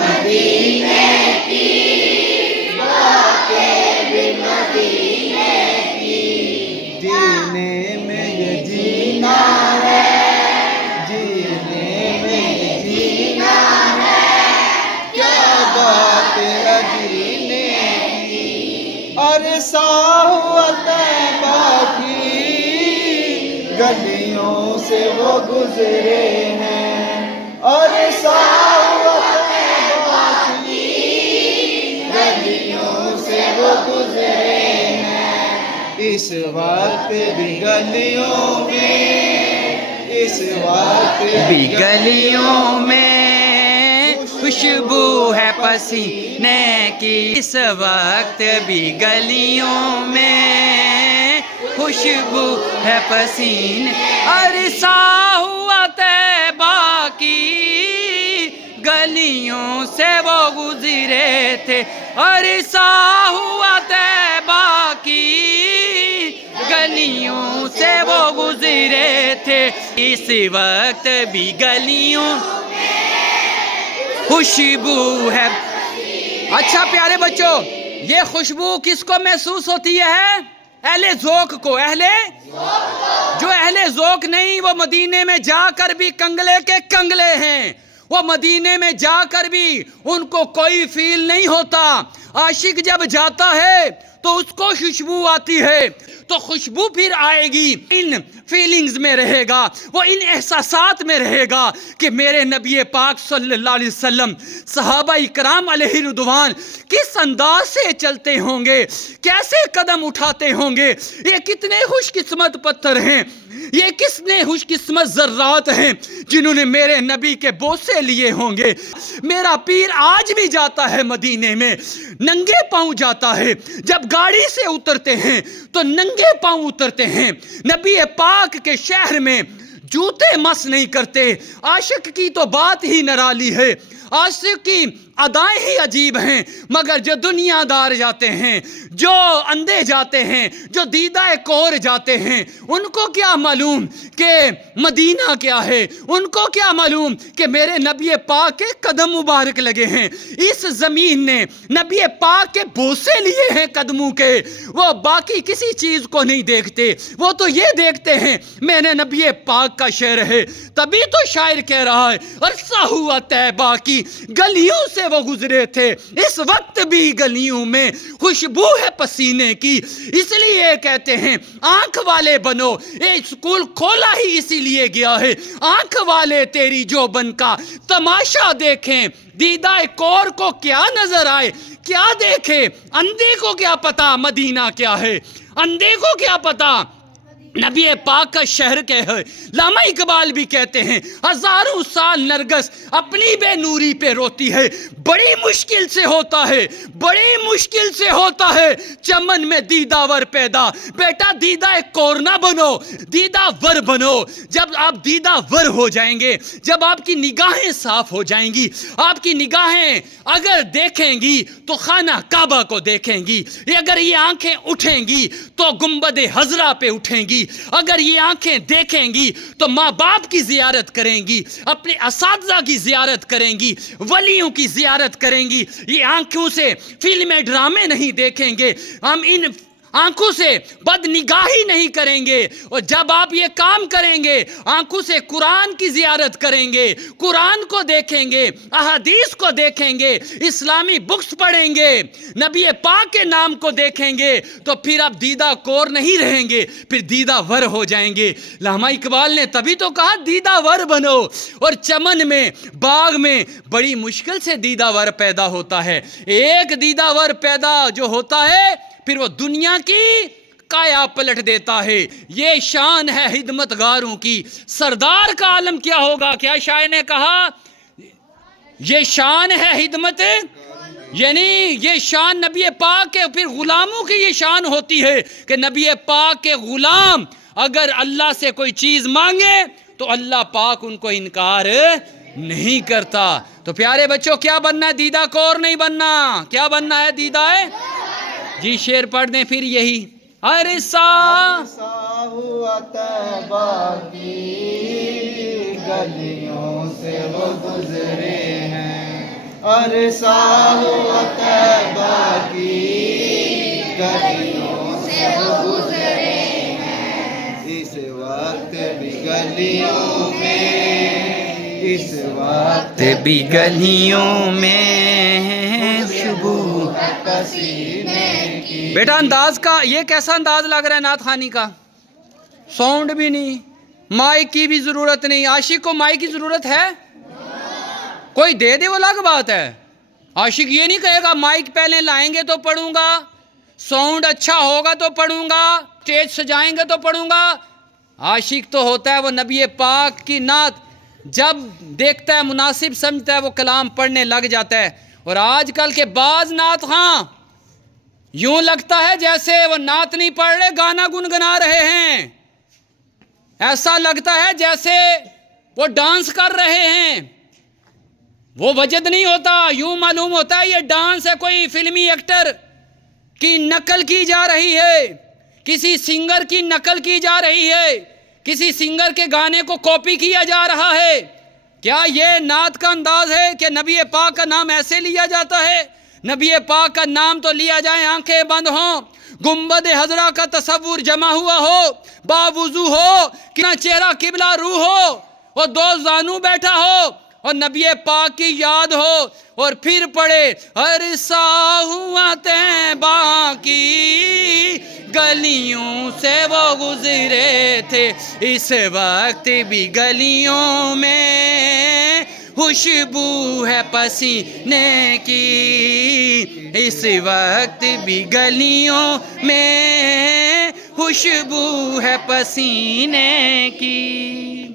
मदीने की बातें भी मदीने की। जीने में ये जीना है, जीने में ये जीना है, क्या बात है जीने की। अरसा हुआ तैबा की गलियों से वो गुजरे हैं, अरसा हुआ तैबा की गलियों से वो गुजरे हैं। इस वक्त भी गलियों में, इस वक्त भी गलियों में खुशबू है पसीने की। इस वक्त भी गलियों में खुशबू है पसीने। अरसा हुआ तैबा की गलियों से वो गुजरे थे, अरसा हुआ तैबा की गलियों से वो गुजरे थे। इस वक्त भी गलियों खुशबू है। अच्छा प्यारे बच्चों, ये खुशबू किसको महसूस होती है? अहले ज़ौक़ को। जो अहले ज़ौक़ नहीं, वो मदीने में जाकर भी कंगले के कंगले हैं। वो मदीने में जाकर भी उनको कोई फील नहीं होता। आशिक जब जाता है तो उसको खुशबू आती है, तो खुशबू फिर आएगी, इन फीलिंग्स में रहेगा, वो इन एहसासात में रहेगा कि मेरे नबी पाक सल्लल्लाहु अलैहि वसल्लम सहाबा इकराम अलैहि रिदवान किस अंदाज से चलते होंगे, कैसे कदम उठाते होंगे। ये कितने खुशकिस्मत पत्थर हैं, ये किसने खुशकिस्मत ज़र्रात हैं जिन्होंने मेरे नबी के बोसे लिए होंगे। मेरा पीर आज भी जाता है मदीने में, नंगे पांव जाता है। जब गाड़ी से उतरते हैं तो नंगे पांव उतरते हैं। नबी पाक के शहर में जूते मस नहीं करते। आशिक की तो बात ही निराली है, आशिक की अदाएं ही अजीब हैं। मगर जो दुनियादार जाते हैं, जो अंधे जाते हैं, जो दीदा कोर जाते हैं, उनको क्या मालूम कि मदीना क्या है, उनको क्या मालूम कि मेरे नबी पाक के कदम मुबारक लगे हैं। इस ज़मीन ने नबी पाक के बोसे लिए हैं कदमों के। वो बाकी किसी चीज़ को नहीं देखते, वो तो ये देखते हैं मेरे नबी पाक का शहर है। तभी तो शायर कह रहा है अरसा हुआ तैबा की गलियों से वो गुजरे थे, इस वक्त भी गलियों में खुशबू है पसीने की। इसलिए कहते हैं आंख वाले बनो, ये स्कूल खोला ही इसीलिए गया है। आंख वाले तेरी जोबन का तमाशा देखें, दीदा कोर को क्या नजर आए, क्या देखे। अंधे को क्या पता मदीना क्या है, अंधे को क्या पता नबी पाक का शहर क्या है। लामा इकबाल भी कहते हैं हजारों साल नरगस अपनी बेनूरी पे रोती है। बड़ी मुश्किल से होता है, बड़ी मुश्किल से होता है चमन में दीदावर पैदा। बेटा दीदा एक कोर ना बनो, दीदावर बनो। जब आप दीदावर हो जाएंगे, जब आपकी निगाहें साफ हो जाएंगी, आपकी निगाहें अगर देखेंगी तो खाना काबा को देखेंगी, अगर ये आंखें उठेंगी तो गुंबद हजरा पे उठेंगी, अगर ये आंखें देखेंगी तो माँ बाप की जियारत करेंगी, अपने असातिज़ा की जियारत करेंगी, वलियों की जियारत करेंगी। ये आंखों से फिल्में ड्रामे नहीं देखेंगे, हम इन आंखों से बदनिगाही नहीं करेंगे। और जब आप ये काम करेंगे, आंखों से कुरान की जियारत करेंगे, कुरान को देखेंगे, अहादीस को देखेंगे, इस्लामी बुक्स पढ़ेंगे, नबी पाक के नाम को देखेंगे, तो फिर आप दीदा कोर नहीं रहेंगे, फिर दीदा वर हो जाएंगे। लामा इकबाल ने तभी तो कहा दीदा वर बनो। और चमन में, बाग में बड़ी मुश्किल से दीदा वर पैदा होता है। एक दीदा वर पैदा जो होता है, फिर वो दुनिया की काया पलट देता है। ये शान है हिदमतगारों की, सरदार का आलम क्या होगा। क्या शायर ने कहा, ये शान है हिदमत, यानी ये शान नबी पाक के फिर गुलामों की ये शान होती है कि नबी पाक के गुलाम अगर अल्लाह से कोई चीज़ मांगे तो अल्लाह पाक उनको इनकार नहीं करता। तो प्यारे बच्चों, क्या बनना है? दीदा कोर नहीं बनना। क्या बनना है? दीदा है जी। शेर पढ़ दें फिर यही। अरसा हुआ तैबा की गलियों से वो गुजरे हैं, عرصہ ہوا طیبہ کی گلیوں سے وہ گزرے ہیں، اس وقت بھی گلیوں میں، اس وقت بھی گلیوں میں خوشبو پسینے کی۔ بیٹا انداز کا یہ کیسا انداز لگ رہا ہے نعت خوانی کا؟ ساؤنڈ بھی نہیں، مائک کی بھی ضرورت نہیں۔ عاشق کو مائک کی ضرورت ہے؟ کوئی دے دے وہ الگ بات ہے۔ عاشق یہ نہیں کہے گا مائک پہلے لائیں گے تو پڑھوں گا، ساؤنڈ اچھا ہوگا تو پڑھوں گا، اسٹیج سجائیں گے تو پڑھوں گا۔ عاشق تو ہوتا ہے وہ نبی پاک کی نعت جب دیکھتا ہے مناسب سمجھتا ہے وہ کلام پڑھنے لگ جاتا ہے۔ اور آج کل کے بعض نعت خواں یوں لگتا ہے جیسے وہ نعت نہیں پڑھ رہے، گانا گنگنا رہے ہیں، ایسا لگتا ہے جیسے وہ ڈانس کر رہے ہیں۔ وہ وجد نہیں ہوتا، یوں معلوم ہوتا ہے یہ ڈانس ہے، کوئی فلمی ایکٹر کی نقل کی جا رہی ہے، کسی سنگر کی نقل کی جا رہی ہے، کسی سنگر کے گانے کو کاپی کیا جا رہا ہے۔ کیا یہ نعت کا انداز ہے کہ نبی پاک کا نام ایسے لیا جاتا ہے؟ نبی پاک کا نام تو لیا جائے آنکھیں بند ہوں، گنبد حضرہ کا تصور جمع ہوا ہو، باوضو ہو کہ نہ چہرہ قبلہ روح ہو، اور دو زانو بیٹھا ہو اور نبی پاک کی یاد ہو، اور پھر پڑھے عرصہ ہوا طیبہ کی گلیوں سے وہ گزرے تھے، اس وقت بھی گلیوں میں خوشبو ہے پسینے کی، اس وقت بھی گلیوں میں خوشبو ہے پسینے کی۔